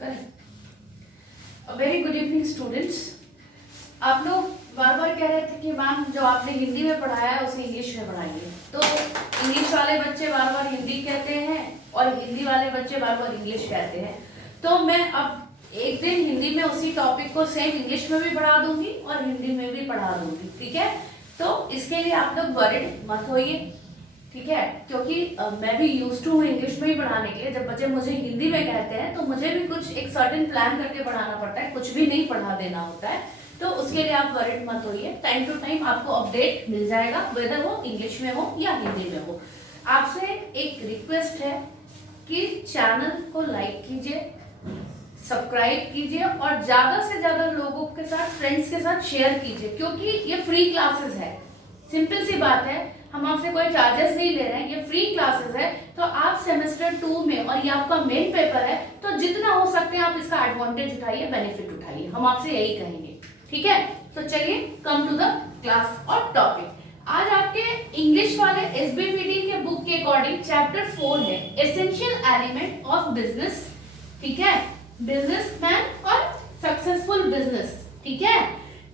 करें। Very good evening students. आप लोग बार बार कह रहे थे कि मैम जो आपने हिंदी में पढ़ाया है उसे इंग्लिश में पढ़ाइए, तो इंग्लिश वाले बच्चे बार बार हिंदी कहते हैं और हिंदी वाले बच्चे बार बार इंग्लिश कहते हैं। तो मैं अब एक दिन हिंदी में उसी टॉपिक को सेम इंग्लिश में भी पढ़ा दूंगी और हिंदी में भी पढ़ा दूंगी, ठीक है। तो इसके लिए आप लोग वरीड मत होइए, ठीक है, क्योंकि मैं भी यूज्ड टू हूँ इंग्लिश में ही पढ़ाने के लिए। जब बच्चे मुझे हिंदी में कहते हैं तो मुझे भी कुछ एक सर्टेन प्लान करके पढ़ाना पड़ता है, कुछ भी नहीं पढ़ा देना होता है। तो उसके लिए आप वरीड मत होइए, टाइम टू टाइम आपको अपडेट मिल जाएगा, वेदर वो इंग्लिश में हो या हिंदी में हो। आपसे एक रिक्वेस्ट है कि चैनल को लाइक कीजिए, सब्सक्राइब कीजिए और ज्यादा से ज्यादा लोगों के साथ, फ्रेंड्स के साथ शेयर कीजिए, क्योंकि ये फ्री क्लासेस है। सिंपल सी बात है, हम आपसे कोई चार्जेस नहीं ले रहे हैं, ये फ्री क्लासेस है। तो आप सेमेस्टर 2 में, और ये आपका मेन पेपर है, तो जितना हो सकते हैं आप इसका एडवांटेज उठाइए, बेनिफिट उठाइए, हम आपसे यही कहेंगे, ठीक है। तो चलिए कम टू द क्लास और टॉपिक। आज आपके इंग्लिश वाले एसबीपीटी के बुक के अकॉर्डिंग चैप्टर 4 है एसेंशियल एलिमेंट ऑफ बिजनेस, ठीक है, बिजनेसमैन और सक्सेसफुल बिजनेस, ठीक है।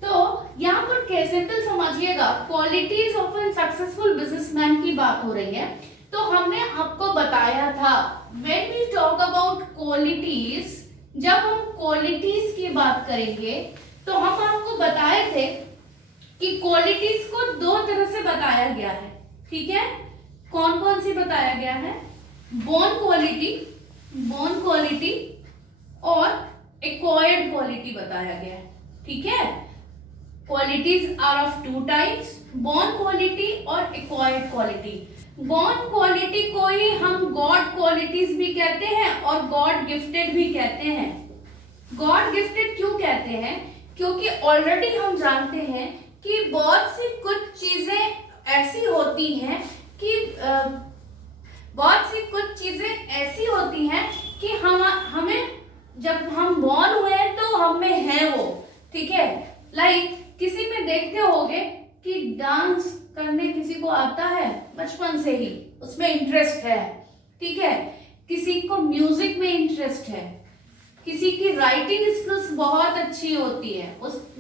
तो यहाँ पर सिंपल समझिएगा, qualities of an successful businessman की बात हो रही है। तो हमने आपको बताया था when we talk about qualities, जब हम क्वालिटीज की बात करेंगे तो हम आपको बताए थे कि क्वालिटीज को दो तरह से बताया गया है, ठीक है। कौन कौन सी बताया गया है? बोर्न क्वालिटी और एक्वायर्ड क्वालिटी बताया गया है, ठीक है। Qualities are of two types, born quality और एक्वायर्ड क्वालिटी। बोर्न क्वालिटी को ही हम गॉड क्वालिटीज भी कहते हैं और गॉड गिफ्टेड भी कहते हैं। गॉड गिफ्टेड क्यों कहते हैं? क्योंकि ऑलरेडी हम जानते हैं कि बहुत सी कुछ चीजें ऐसी होती हैं कि हमें जब हम बॉर्न हुए हैं तो हम में है वो, ठीक है। लाइक किसी में देखते होगे कि डांस करने किसी को आता है बचपन से ही, उसमें इंटरेस्ट है, ठीक है। किसी को म्यूजिक में इंटरेस्ट है, किसी की राइटिंग स्किल्स बहुत अच्छी होती है।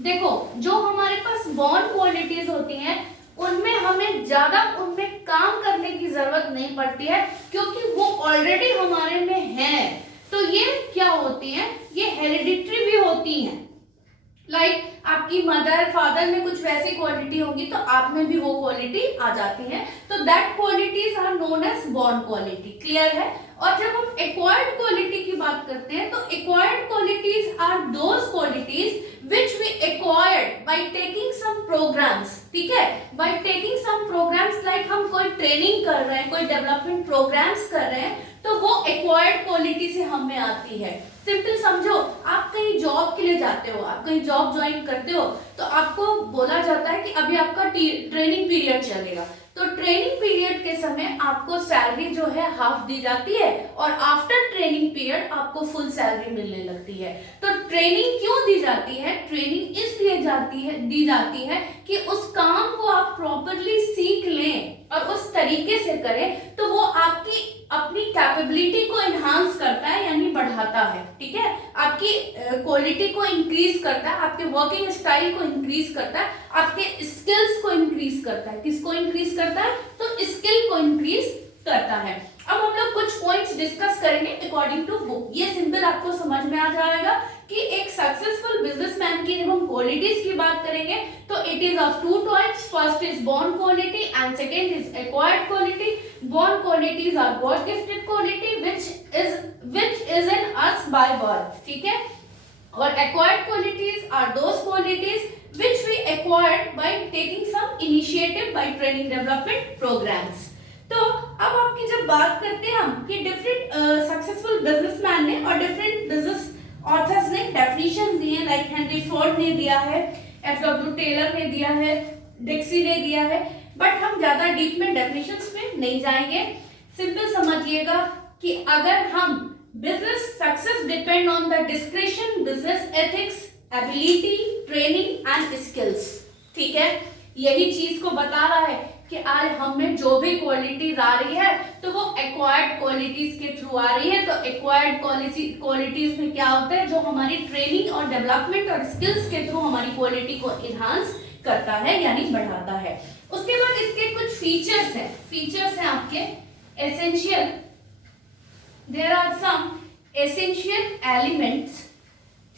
देखो, जो हमारे पास बॉर्न क्वालिटीज होती हैं उनमें हमें ज्यादा उनमें काम करने की जरूरत नहीं पड़ती है, क्योंकि वो ऑलरेडी हमारे में है। तो ये क्या होती हैं? ये हेरिडिटरी भी होती हैं। लाइक आपकी मदर फादर में कुछ वैसी क्वालिटी होगी तो आप में भी वो क्वालिटी आ जाती है। तो that qualities are known as born quality, clear है। और जब हम एक्वायर्ड क्वालिटी की बात करते हैं तो acquired qualities are those qualities which we acquired by taking some programs, ठीक है, by taking some programs. Like हम कोई ट्रेनिंग कर रहे हैं, कोई डेवलपमेंट प्रोग्राम्स कर रहे हैं, तो वो एक्वायर्ड क्वालिटी से हम में आती है। सिंपल समझो, आप कहीं जॉब के लिए जाते हो, आप कहीं जॉब ज्वाइन करते हो, तो आपको बोला जाता है कि अभी आपका ट्रेनिंग पीरियड चलेगा। तो ट्रेनिंग पीरियड के समय आपको सैलरी जो है हाफ दी जाती है और आफ्टर ट्रेनिंग पीरियड आपको फुल सैलरी मिलने लगती है। तो ट्रेनिंग क्यों दी जाती है? ट्रेनिंग इसलिए दी जाती है कि उस काम को आप प्रॉपरली सीख लें और उस तरीके से करें, तो वो आपकी अपनी कैपेबिलिटी को एनहांस करता है, यानी बढ़ाता है, ठीक है। आपकी क्वालिटी को इंक्रीज करता है, आपके वर्किंग स्टाइल को इंक्रीज करता है, आपके स्किल्स को इंक्रीज करता है। किसको इंक्रीज करता है? तो स्किल को इंक्रीज करता है। अब हम लोग कुछ पॉइंट्स डिस्कस करेंगे अकॉर्डिंग टू बुक। ये सिंपल आपको समझ में आ जाएगा कि एक सक्सेसफुल बिजनेसमैन की जब हम क्वालिटीज की बात करेंगे तो it is of two types. First is born quality and second is acquired quality. Born qualities are God gifted quality which is in us by birth, ठीक है। और acquired qualities are those qualities which we acquired by taking some initiative by training development programs। तो अब आपकी जब बात करते हैं हम कि डिफरेंट सक्सेसफुल बिजनेसमैन ने और डिफरेंट बिजनेस ऑथर्स ने डेफिनेशन दिए, लाइक हेनरी फोर्ड ने दिया है, एफ.डब्ल्यू. टेलर ने दिया है, डिक्सी ने दिया है, बट हम ज्यादा डीप में डेफिनेशंस में नहीं जाएंगे। सिंपल समझिएगा कि अगर हम business success depend on the description, business ethics, ability, training and skills, ठीक है। यही चीज को बता रहा है कि आज हम में जो भी क्वालिटीज आ रही है तो वो एक्वायर्ड क्वालिटीज के थ्रू आ रही है। तो एक्वायर्ड क्वालिटीज में क्या होता है, जो हमारी ट्रेनिंग और डेवलपमेंट और स्किल्स के थ्रू हमारी क्वालिटी को इनहांस करता है यानी बढ़ाता है। उसके बाद इसके कुछ फीचर्स हैं आपके essential, there are some essential elements,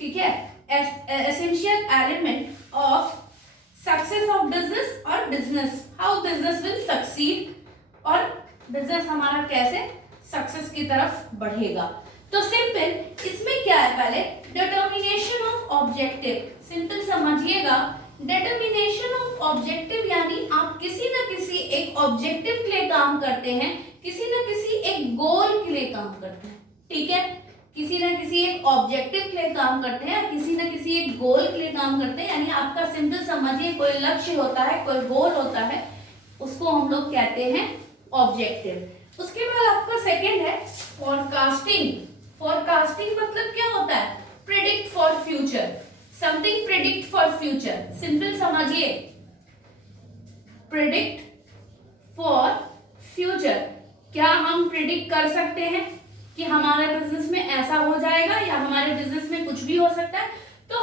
ठीक है, essential element of success of business और business, how business will succeed और बिजनेस हमारा कैसे सक्सेस की तरफ बढ़ेगा। तो सिंपल इसमें क्या है, पहले डिटर्मिनेशन ऑफ ऑब्जेक्टिव, सिंपल समझिएगा, डिटर्मिनेशन ऑफ ऑब्जेक्टिव यानी आप किसी न किसी एक ऑब्जेक्टिव के लिए काम करते हैं, किसी न किसी एक गोल के लिए काम करते हैं, ठीक है, किसी न किसी एक ऑब्जेक्टिव के लिए काम करते हैं, किसी न किसी एक गोल के लिए काम करते हैं, यानी आपका सिंपल समझिए कोई लक्ष्य होता है, कोई गोल होता है, उसको हम लोग कहते हैं ऑब्जेक्टिव। उसके बाद आपका सेकंड है फोरकास्टिंग। फोरकास्टिंग मतलब क्या होता है, predict for future, something predict for future, simple समझिए प्रेडिक्ट फॉर फ्यूचर, क्या हम प्रेडिक्ट कर सकते हैं कि हमारे बिजनेस में ऐसा हो जाएगा या हमारे बिजनेस में कुछ भी हो सकता है। तो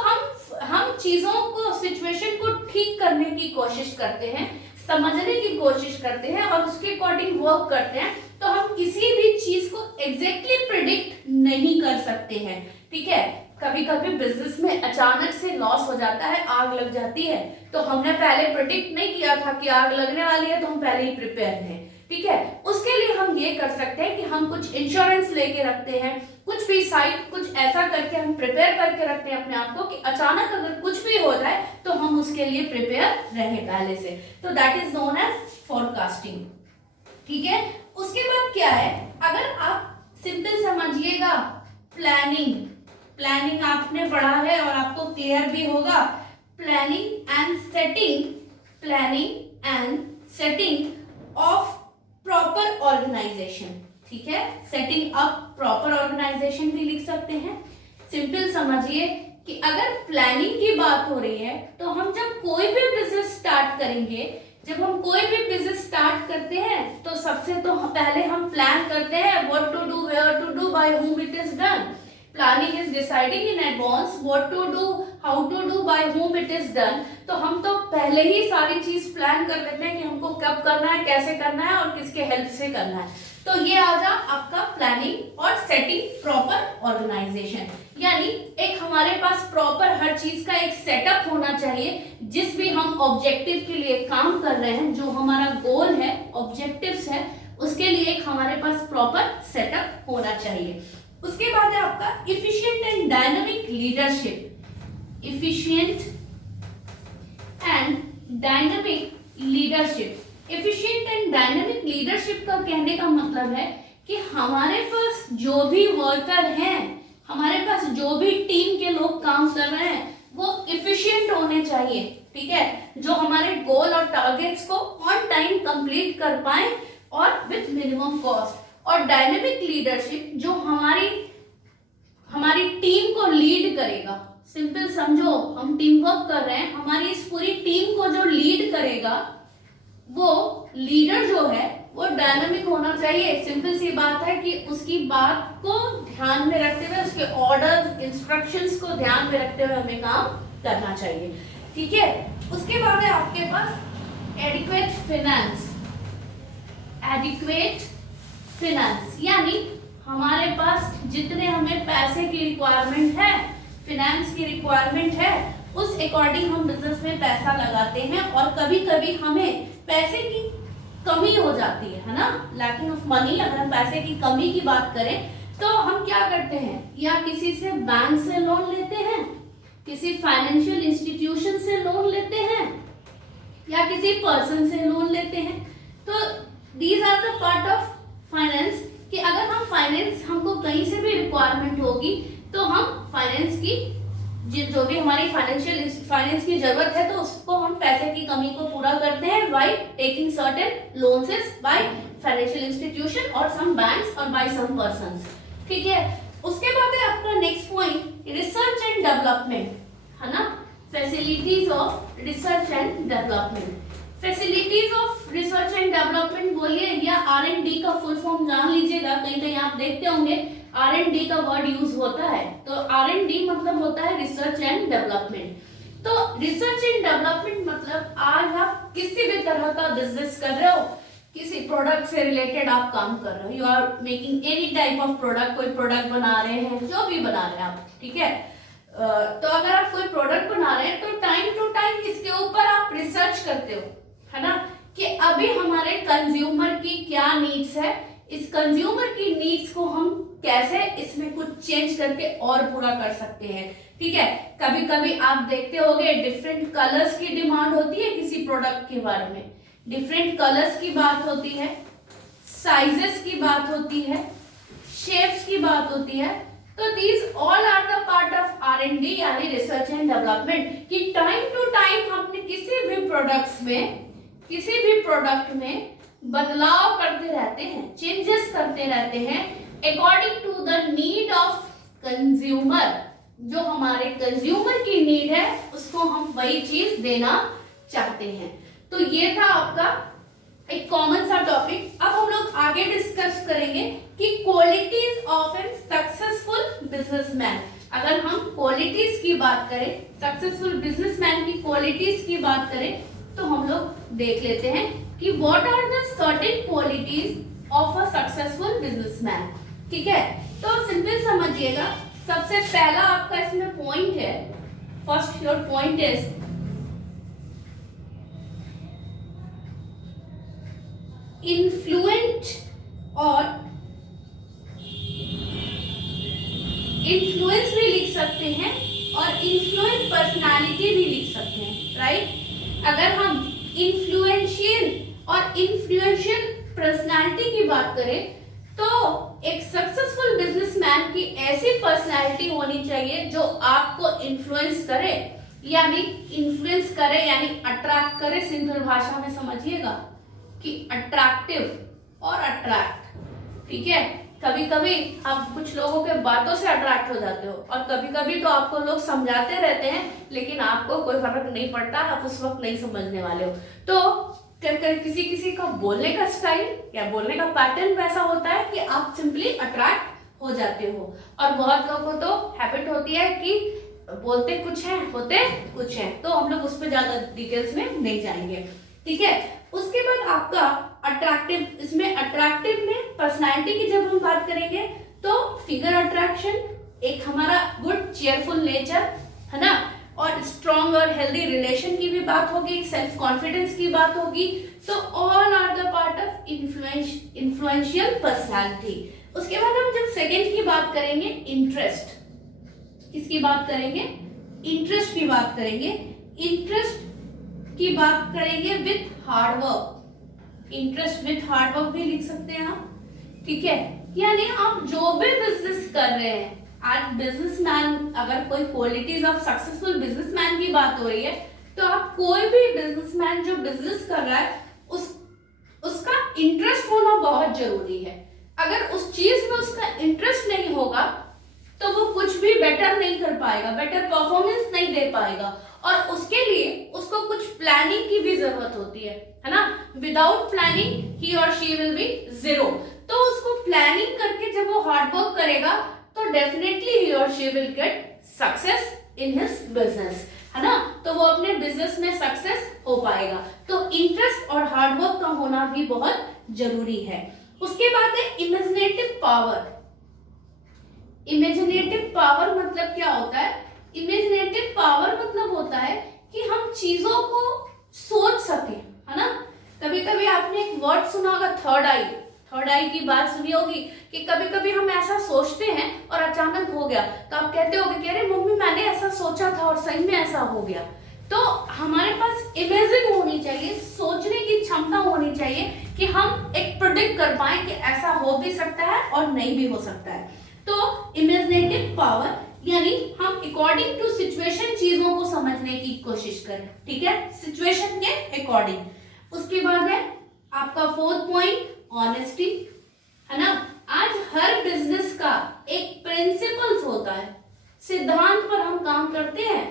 हम चीजों को, सिचुएशन को ठीक करने की कोशिश करते हैं, समझने की कोशिश करते हैं और उसके अकॉर्डिंग वर्क करते हैं। तो हम किसी भी चीज को एग्जैक्टली प्रिडिक्ट नहीं कर सकते हैं, ठीक है। कभी कभी बिजनेस में अचानक से लॉस हो जाता है, आग लग जाती है, तो हमने पहले प्रिडिक्ट नहीं किया था कि आग लगने वाली है, तो हम पहले ही प्रिपेयर हैं, ठीक है। उसके लिए हम ये कर सकते हैं कि हम कुछ इंश्योरेंस लेके रखते हैं, कुछ भी साइड कुछ ऐसा करके हम प्रिपेयर करके रखते हैं अपने आप को कि अचानक अगर कुछ भी हो जाए तो हम उसके लिए प्रिपेयर रहे पहले से। तो that is known as forecasting, ठीक है। उसके बाद क्या है, अगर आप सिंपल समझिएगा प्लानिंग, प्लानिंग आपने पढ़ा है और आपको क्लियर भी होगा, planning and setting, planning and setting of proper organization, ठीक है, सेटिंग अप प्रॉपर ऑर्गेनाइजेशन भी लिख सकते हैं। सिंपल समझिए कि अगर प्लानिंग की बात हो रही है तो हम जब कोई भी बिजनेस स्टार्ट करेंगे, जब हम कोई भी बिजनेस स्टार्ट करते हैं तो सबसे तो पहले हम प्लान करते हैं what to do, where to do, by whom it is done. Planning is deciding in advance what to do, how to do, by whom it is done. तो हम तो पहले ही सारी चीज प्लान कर लेते हैं कि हमको कब करना है, कैसे करना है और किसके हेल्प से करना है। तो ये आ जा आपका प्लानिंग और सेटिंग प्रॉपर ऑर्गेनाइजेशन, यानी एक हमारे पास प्रॉपर हर चीज का एक सेटअप होना चाहिए। जिस भी हम ऑब्जेक्टिव के लिए काम कर रहे हैं, जो हमारा गोल है, ऑब्जेक्टिव्स है, उसके लिए एक हमारे पास प्रॉपर सेटअप होना चाहिए। उसके बाद है आपका efficient and dynamic leadership, efficient and dynamic leadership. Efficient and dynamic leadership का कहने का मतलब है कि हमारे पास जो भी वर्कर हैं, हमारे पास जो भी टीम के लोग काम कर रहे हैं, वो एफिशिएंट होने चाहिए, ठीक है, जो हमारे गोल और टारगेट्स को ऑन टाइम कंप्लीट कर पाए और विथ मिनिमम कॉस्ट। और डायनेमिक लीडरशिप जो हमारी टीम को लीड करेगा। सिंपल समझो, हम टीम वर्क कर रहे हैं, हमारी इस पूरी टीम को जो लीड करेगा, वो लीडर जो है वो डायनामिक होना चाहिए। सिंपल सी बात है कि उसकी बात को ध्यान में रखते हुए, उसके ऑर्डर इंस्ट्रक्शंस को ध्यान में रखते हुए हमें काम करना चाहिए, ठीक है। उसके बाद है आपके पास एडिक्वेट फिनेंस, एडिक्वेट फिनेंस यानी हमारे पास जितने हमें पैसे की रिक्वायरमेंट है, फिनेंस की रिक्वायरमेंट है, उस अकॉर्डिंग हम बिजनेस में पैसा लगाते हैं। और कभी कभी हमें पैसे की कमी हो जाती है ना, लैकिंग ऑफ मनी। अगर हम पैसे की कमी की बात करें तो हम क्या करते हैं, या किसी से बैंक से लोन लेते हैं, किसी फाइनेंशियल इंस्टीट्यूशन से लोन लेते हैं, या किसी पर्सन से लोन लेते हैं। तो these are the part of finance कि अगर हम फाइनेंस, हमको कहीं से भी रिक्वायरमेंट होगी तो हम फाइनेंस की जो भी हमारी फाइनेंस की जरूरत है तो उसको हम पैसे की कमी को पूरा करते हैं by taking certain loans by financial institution और सम बैंक्स और बाय सम पर्संस, ठीक है। उसके बाद है आपका next point research and development, है ना, facilities of research and development. Facilities of research and development बोलिए या R&D का फुल फॉर्म जान लीजिएगा, कहीं कहीं आप देखते होंगे R&D का वर्ड यूज होता है। तो R&D मतलब होता है रिसर्च एंड डेवलपमेंट। तो रिसर्च एंड डेवलपमेंट मतलब आज आप किसी भी तरह का बिजनेस कर रहे हो, किसी प्रोडक्ट से रिलेटेड आप काम कर रहे हो, you are making any type of product, कोई प्रोडक्ट बना रहे हैं, जो भी बना रहे हैं आप, ठीक है। तो अगर आप कोई प्रोडक्ट बना रहे हैं तो टाइम टू टाइम इसके ऊपर आप रिसर्च करते हो, है ना, कि अभी हमारे कंज्यूमर की क्या नीड्स है, इस कंज्यूमर की नीड्स को हम कैसे इसमें कुछ चेंज करके और पूरा कर सकते हैं, ठीक है। कभी कभी आप देखते होंगे डिफरेंट कलर्स की डिमांड होती है किसी प्रोडक्ट के बारे में, डिफरेंट कलर्स की बात होती है, साइजेस की बात होती है, शेप्स की बात होती है। तो these all are the part of R&D यानी रिसर्च एंड डेवलपमेंट, कि टाइम टू टाइम हमने किसी भी प्रोडक्ट में बदलाव करते रहते हैं, चेंजेस करते रहते हैं according to the need of consumer. जो हमारे कंज्यूमर की नीड है उसको हम वही चीज देना चाहते हैं। तो ये था आपका एक कॉमन सा टॉपिक। अब हम लोग आगे डिस्कस करेंगे कि qualities of an successful businessman. अगर हम क्वालिटीज की बात करें, सक्सेसफुल बिजनेसमैन की क्वालिटीज की बात करें, तो हम लोग देख लेते हैं कि what are the certain qualities of a successful businessman, ठीक है। तो सिंपल समझिएगा, सबसे पहला आपका इसमें पॉइंट है, first your point is influential, और इन्फ्लुएंस भी लिख सकते हैं और इन्फ्लुएंट पर्सनालिटी भी लिख सकते हैं, राइट। अगर हम इन्फ्लुएंशियल और इन्फ्लुएंशियल पर्सनालिटी की बात करें तो एक सक्सेसफुल बिजनेसमैन की ऐसी पर्सनालिटी होनी चाहिए जो आपको इन्फ्लुएंस करे, यानी इन्फ्लुएंस करे यानी अट्रैक्ट करे। सिंपल भाषा में समझिएगा कि अट्रैक्टिव और अट्रैक्ट, ठीक है। कभी कभी आप कुछ लोगों के बातों से अट्रैक्ट हो जाते हो और कभी कभी तो आपको लोग समझाते रहते हैं लेकिन आपको कोई फर्क नहीं पड़ता, आप उस वक्त नहीं समझने वाले हो। तो किसी किसी का बोलने का स्टाइल या बोलने का पैटर्न वैसा होता है कि आप सिंपली अट्रैक्ट हो जाते हो। और बहुत लोगों को तो हैबिट होती है कि बोलते कुछ है होते कुछ है, तो हम लोग उस पर ज्यादा डिटेल्स में नहीं जाएंगे, ठीक है। उसके बाद आपका अट्रैक्टिव, इसमें अट्रैक्टिव में पर्सनालिटी की जब हम बात करेंगे तो फिगर अट्रैक्शन, एक हमारा गुड चेयरफुल नेचर, है ना, और स्ट्रॉन्ग और हेल्दी रिलेशन की भी बात होगी, सेल्फ कॉन्फिडेंस की बात होगी। तो all are the part of influential personality. उसके बाद हम जब सेकेंड की बात करेंगे, इंटरेस्ट, किसकी बात करेंगे, इंटरेस्ट की बात करेंगे। इंटरेस्ट की बात करेंगे with hard work, interest with hard work भी लिख सकते हैं आप, ठीक है। यानी आप जो भी बिजनेस कर रहे हैं, आज बिजनेसमैन, अगर कोई क्वालिटीज ऑफ सक्सेसफुल बिजनेसमैन की बात हो रही है तो आप कोई भी बिजनेसमैन जो बिजनेस कर रहा है उसका इंटरेस्ट होना बहुत जरूरी है। अगर उस चीज में उसका इंटरेस्ट नहीं होगा तो वो कुछ भी बेटर नहीं कर पाएगा, बेटर परफॉर्मेंस नहीं दे पाएगा, और उसके लिए उसको कुछ प्लानिंग की भी जरूरत होती है ना। विदाउट प्लानिंग ही और शी विल बी जीरो। तो उसको प्लानिंग करके जब वो हार्ड वर्क करेगा तो डेफिनेटली ही और she will get success in his business, है ना। तो वो अपने बिजनेस में सक्सेस हो पाएगा। तो इंटरेस्ट और हार्डवर्क का होना भी बहुत जरूरी है। उसके बाद है इमेजिनेटिव पावर। इमेजिनेटिव पावर मतलब क्या होता है? इमेजिनेटिव पावर मतलब होता है कि हम चीजों को सोच सके, है ना। कभी कभी आपने एक वर्ड सुना होगा थर्ड आई, थर्ड आई की बात सुनी होगी कि कभी कभी हम ऐसा सोचते हैं और अचानक हो गया, तो आप कहते होगे कि अरे मम्मी मैंने ऐसा सोचा था और सही में ऐसा हो गया। तो हमारे पास इमेजिंग होनी चाहिए, सोचने की क्षमता होनी चाहिए कि हम एक प्रेडिक्ट कर पाए कि ऐसा हो भी सकता है और नहीं भी हो सकता है। तो इमेजिनेटिव पावर यानी हम अकॉर्डिंग टू सिचुएशन चीजों को समझने की कोशिश करें, ठीक है, सिचुएशन के अकॉर्डिंग। उसके बाद है आपका फोर्थ पॉइंट, ऑनेस्टी, है ना। आज हर बिजनेस का एक प्रिंसिपल्स होता है, सिद्धांत पर हम काम करते हैं।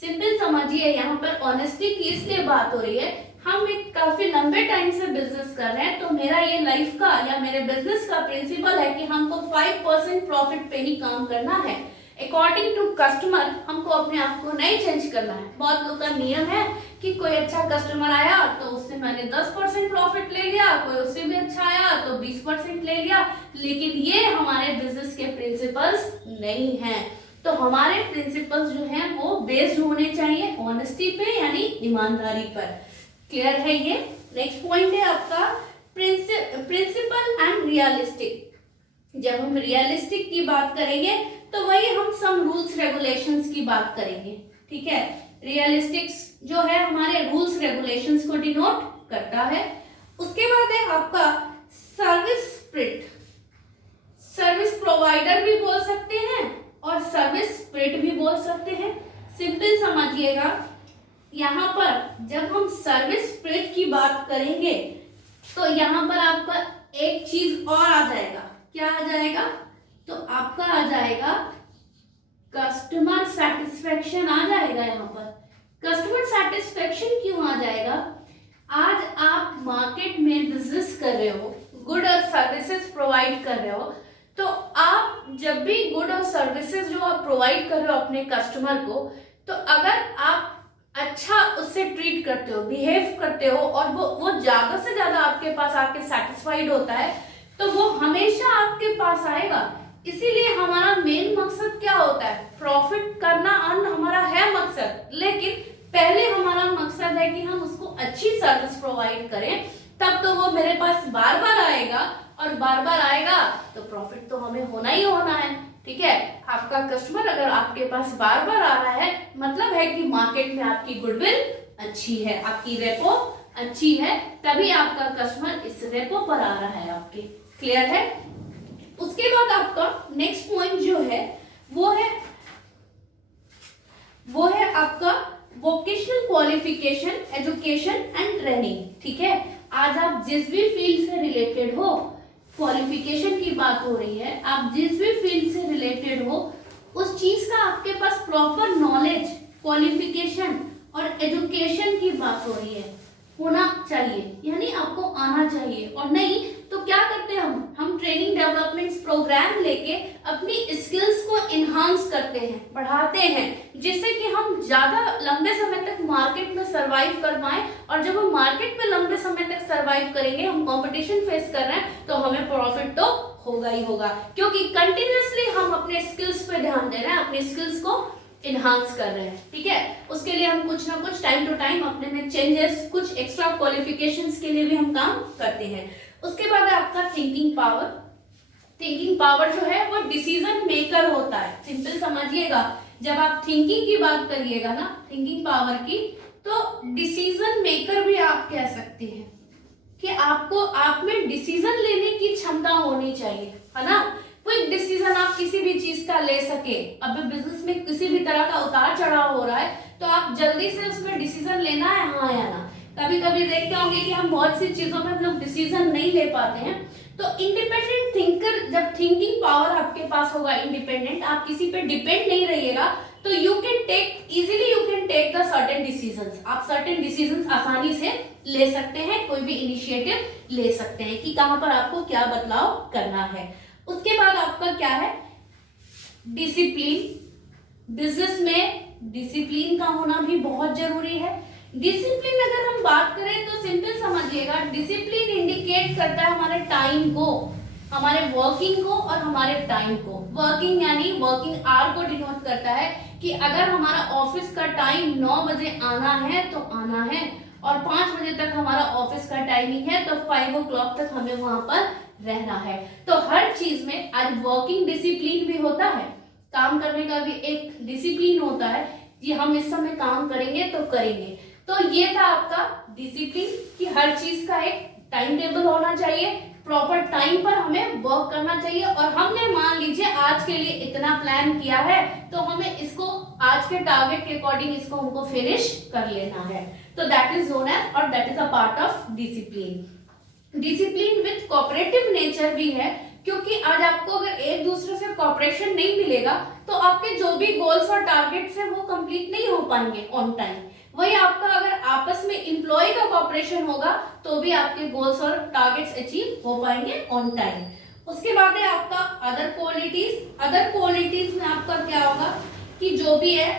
सिंपल समझिए, यहाँ पर ऑनेस्टी की इसलिए बात हो रही है हम एक काफी लंबे टाइम से बिजनेस कर रहे हैं, तो मेरा ये लाइफ का या मेरे बिजनेस का प्रिंसिपल है कि हमको 5% प्रॉफिट पे ही काम करना है। अकॉर्डिंग टू कस्टमर हमको अपने आप को नहीं चेंज करना है। बहुत लोग का नियम है कि कोई अच्छा कस्टमर आया तो उससे मैंने 10% प्रॉफिट ले लिया, कोई उससे भी अच्छा आया तो 20% ले लिया, लेकिन ये हमारे बिजनेस के प्रिंसिपल्स नहीं हैं। तो हमारे प्रिंसिपल्स जो हैं वो बेस्ड होने चाहिए ऑनेस्टी पे, यानी ईमानदारी पर। क्लियर है ये? नेक्स्ट पॉइंट है आपका प्रिंसिपल एंड रियलिस्टिक। जब हम रियलिस्टिक की बात करेंगे तो वही हम सम रूल्स रेगुलेशंस की बात करेंगे, ठीक है। रियलिस्टिक्स जो है हमारे रूल्स रेगुलेशंस को डिनोट करता है। उसके बाद है आपका सर्विस स्पिरिट। सर्विस प्रोवाइडर भी बोल सकते हैं और सर्विस स्पिरिट भी बोल सकते हैं। सिंपल समझिएगा, यहाँ पर जब हम सर्विस स्पिरिट की बात करेंगे तो यहाँ पर आपका एक चीज और आ जाएगा। क्या आ जाएगा? तो आपका आ जाएगा कस्टमर सेटिस्फेक्शन आ जाएगा। यहाँ पर कस्टमर सेटिस्फेक्शन क्यों आ जाएगा? आज आप मार्केट में बिजनेस कर रहे हो, गुड और सर्विसेज प्रोवाइड कर रहे हो, तो आप जब भी गुड और सर्विसेज जो आप प्रोवाइड कर रहे हो अपने कस्टमर को, तो अगर आप अच्छा उससे ट्रीट करते हो, बिहेव करते हो और वो ज्यादा से ज्यादा आपके पास आके सेटिस्फाइड होता है, तो वो हमेशा आपके पास आएगा। इसीलिए हमारा मेन मकसद क्या होता है? प्रॉफिट करना, अर्न हमारा है मकसद, लेकिन पहले हमारा मकसद है कि हम उसको अच्छी सर्विस प्रोवाइड करें, तब तो वो मेरे पास बार बार आएगा, और बार बार आएगा तो प्रॉफिट तो हमें होना ही होना है, ठीक है। आपका कस्टमर अगर आपके पास बार बार आ रहा है, मतलब है कि मार्केट में आपकी गुडविल अच्छी है, आपकी रेपो अच्छी है, तभी आपका कस्टमर इस रेपो पर आ रहा है आपके। क्लियर है? उसके बाद आपका नेक्स्ट पॉइंट जो है वो है आपका vocational qualification, education and training, ठीक है। आज आप जिस भी फील्ड से रिलेटेड हो, क्वालिफिकेशन की बात हो रही है, आप जिस भी फील्ड से रिलेटेड हो उस चीज का आपके पास प्रॉपर नॉलेज, क्वालिफिकेशन और एजुकेशन की बात हो रही है, होना चाहिए, यानी आपको आना चाहिए। और नहीं तो क्या करते हैं हम ट्रेनिंग डेवलपमेंट्स प्रोग्राम लेके अपनी स्किल्स को इनहांस करते हैं, बढ़ाते हैं, जिससे कि हम ज्यादा लंबे समय तक मार्केट में सरवाइव कर पाए। और जब हम मार्केट में लंबे समय तक सरवाइव करेंगे, हम कंपटीशन फेस कर रहे हैं, तो हमें प्रॉफिट तो होगा ही होगा, क्योंकि कंटिन्यूअसली हम अपने स्किल्स पे ध्यान दे रहे हैं, अपने स्किल्स को इनहांस कर रहे हैं, ठीक है। उसके लिए हम कुछ ना कुछ टाइम टू टाइम अपने में चेंजेस, कुछ एक्स्ट्रा क्वालिफिकेशंस के लिए भी हम काम करते हैं। उसके बाद आपका थिंकिंग पावर। थिंकिंग पावर जो है वो डिसीजन मेकर होता है। सिंपल समझिएगा, जब आप थिंकिंग की बात करिएगा ना, थिंकिंग पावर की, तो डिसीजन मेकर भी आप कह सकते हैं कि आपको आप में डिसीजन लेने की क्षमता होनी चाहिए, है ना। क्विक डिसीजन आप किसी भी चीज का ले सके। अब बिजनेस में किसी भी तरह का उतार चढ़ाव हो रहा है, तो आप जल्दी से उसमें डिसीजन लेना है, हाँ या ना। कभी कभी देखते होंगे कि हम बहुत सी चीजों में हम लोग डिसीजन नहीं ले पाते हैं। तो इंडिपेंडेंट थिंकर, जब थिंकिंग पावर आपके पास होगा इंडिपेंडेंट, आप किसी पे डिपेंड नहीं रहिएगा, तो you can take the certain decisions. आप सर्टेन डिसीजंस आसानी से ले सकते हैं, कोई भी इनिशिएटिव ले सकते हैं कि कहां पर आपको क्या बदलाव करना है। उसके बाद आपका क्या है? डिसिप्लिन। बिजनेस में डिसिप्लिन का होना भी बहुत जरूरी है। डिसिप्लिन अगर हम बात करें तो सिंपल समझिएगा, डिसिप्लिन इंडिकेट करता है हमारे टाइम को, हमारे वर्किंग को और हमारे टाइम को। वर्किंग यानी वर्किंग आवर को डिनोट करता है कि अगर हमारा ऑफिस का टाइम 9 बजे आना है तो आना है, और 5 बजे तक हमारा ऑफिस का टाइमिंग है, तो 5 o'clock तक हमें वहां पर रहना है। तो हर चीज में आज वर्किंग डिसिप्लिन भी होता है, काम करने का भी एक डिसिप्लिन होता है कि हम इस समय काम करेंगे तो करेंगे। तो ये था आपका डिसिप्लिन कि हर चीज का एक टाइम टेबल होना चाहिए, प्रॉपर टाइम पर हमें वर्क करना चाहिए। और हमने मान लीजिए आज के लिए इतना प्लान किया है, तो हमें इसको आज के टारगेट के अकॉर्डिंग इसको हमको फिनिश कर लेना है। तो दैट इज नोन एज, और that is a part of discipline. Discipline with cooperative nature भी है, क्योंकि आज आपको अगर एक दूसरे से कोऑपरेशन नहीं मिलेगा तो आपके जो भी गोल्स और टारगेट्स हैं वो कंप्लीट नहीं हो पाएंगे ऑन टाइम। वही आपका अगर आपस में एम्प्लॉय का कॉपरेशन होगा तो भी आपके गोल्स और टारगेट्स अचीव हो पाएंगे ऑन टाइम। उसके बाद है आपका अदर क्वालिटीज। अदर क्वालिटीज में आपका क्या होगा कि जो भी है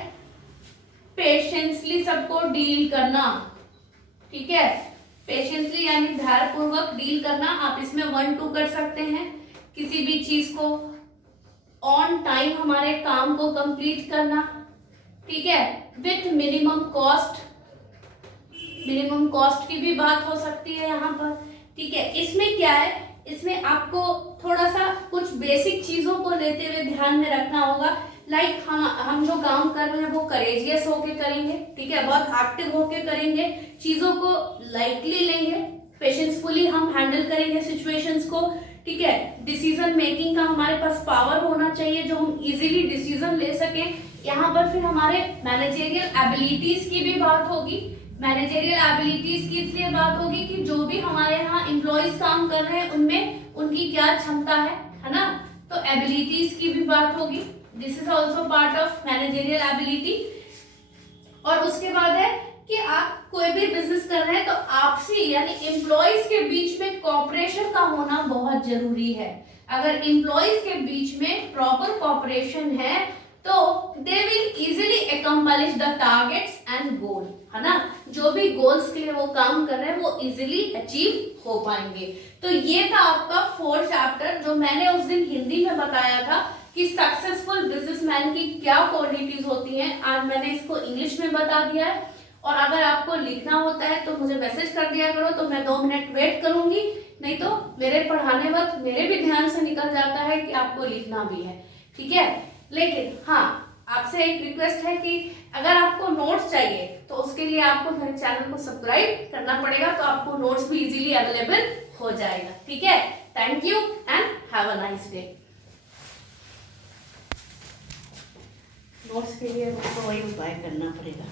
पेशेंसली सबको डील करना, ठीक है, पेशेंसली यानी धैर्यपूर्वक डील करना। आप इसमें 1-2 कर सकते हैं। किसी भी चीज को ऑन टाइम हमारे काम को कंप्लीट करना, ठीक है, with minimum cost. Minimum cost की भी बात हो सकती है यहाँ पर, ठीक है। इसमें क्या है, इसमें आपको थोड़ा सा कुछ बेसिक चीजों को लेते हुए ध्यान में रखना होगा। लाइक हम जो काम कर रहे हैं वो करेजियस होके करेंगे, ठीक है, बहुत एक्टिव होके करेंगे, चीजों को लाइटली लेंगे, पेशेंसफुली हम हैंडल करेंगे सिचुएशंस को, ठीक है। डिसीजन मेकिंग का हमारे पास पावर होना चाहिए जो हम इजीली डिसीजन ले सकें। यहाँ पर फिर हमारे मैनेजरियल एबिलिटीज की भी बात होगी। मैनेजरियल एबिलिटीज की इसलिए बात होगी कि जो भी हमारे यहाँ एम्प्लॉयज काम कर रहे हैं उनमें उनकी क्या क्षमता है ना, तो एबिलिटीज की भी बात होगी। This is also part of managerial ability. और उसके बाद है कि आप कोई भी बिजनेस कर रहे हैं तो आपसी यानी एम्प्लॉयज के बीच में कॉपरेशन का होना बहुत जरूरी है। अगर एम्प्लॉयज के बीच में प्रॉपर कॉपरेशन है तो they will easily accomplish the targets and goal, है ना, जो भी गोल्स के लिए वो काम कर रहे हैं वो इजीली अचीव हो पाएंगे। तो ये था आपका 4th चैप्टर जो मैंने उस दिन हिंदी में बताया था कि सक्सेसफुल बिजनेसमैन की क्या क्वालिटीज होती हैं। आज मैंने इसको इंग्लिश में बता दिया है। और अगर आपको लिखना होता है तो मुझे मैसेज कर दिया करो, तो मैं 2 मिनट वेट करूंगी, नहीं तो मेरे पढ़ाने वक्त मेरे भी ध्यान से निकल जाता है कि आपको लिखना भी है, ठीक है। लेकिन हाँ, आपसे एक रिक्वेस्ट है कि अगर आपको नोट्स चाहिए तो उसके लिए आपको मेरे चैनल को सब्सक्राइब करना पड़ेगा, तो आपको नोट्स भी इजीली अवेलेबल हो जाएगा, ठीक है। Thank you and have a nice day. Notes के लिए मुझको वही उपाय करना पड़ेगा।